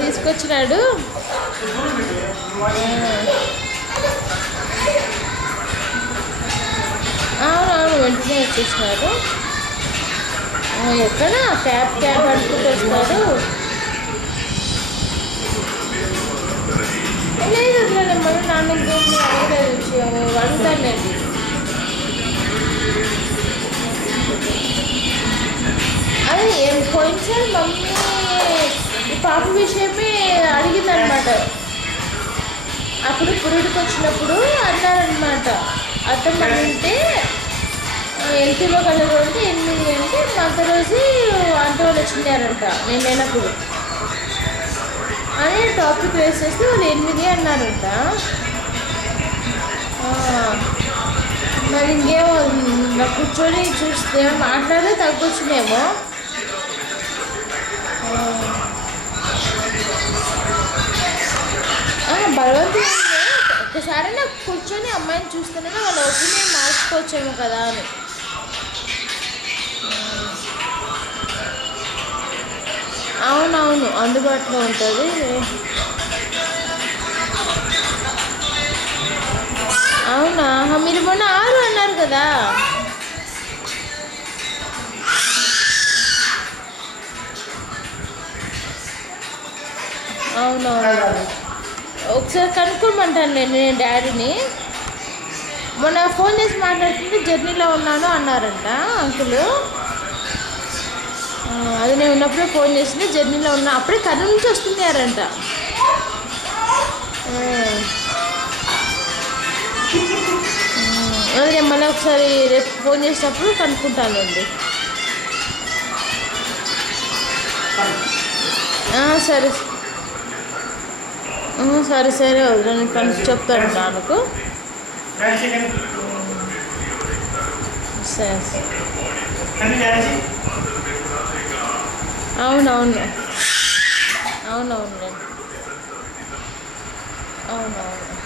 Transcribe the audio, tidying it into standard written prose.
తీసుకొచ్చినాడు. అవునవును, వెంటనే వచ్చేసినారు. ఎక్కడ క్యాబ్ అనుకుంటూ వస్తాడు. లేదు అట్లా మళ్ళీ నాన్నకి అడగలేదు విషయం, అడుగుతాను నేను. అదే పోయినసారి మమ్మీ ఈ పాప విషయమే అడిగిందనమాట. అప్పుడు పురుడికి వచ్చినప్పుడు అన్నారనమాట, అత్తమ్మ అంటే ఎంత ఇవ్వగలరు అంటే 8 అంటే అంత రోజు అంత వాళ్ళు వచ్చినారంట నేను లేనప్పుడు అని టాపిక్ వేసేస్తే వాళ్ళు 8 అన్నారంట. మరి ఇంకేమో కూర్చొని చూస్తే మాట్లాడితే తగ్గొచ్చునేమో. బలవంతం ఒక్కసారి నాకు కూర్చొని అమ్మాయిని చూస్తేనే వాళ్ళ ఒపీనియన్ మార్చుకోవచ్చేమో కదా అని. అవునవును, అందుబాటులో ఉంటుంది. అవునా, మీరు మొన్న 6 అన్నారు కదా. అవునవును, ఒకసారి కనుక్కోమంటాను నేను డాడీని. మొన్న ఫోన్ చేసి మాట్లాడుతుంటే జర్నీలో ఉన్నాను అన్నారంట అంకుల్. అది నేను ఉన్నప్పుడే ఫోన్ చేసింది, జర్నీలో ఉన్నా అప్పుడే కర్నూలు నుంచి వస్తున్నారంట. అది నేను మళ్ళీ ఒకసారి రేపు ఫోన్ చేసినప్పుడు కనుక్కుంటానండి. సరే సరే సరే వదిలేను, చెప్తాను నాన్నకు. సరే అవునవును అవునవును అవునవును.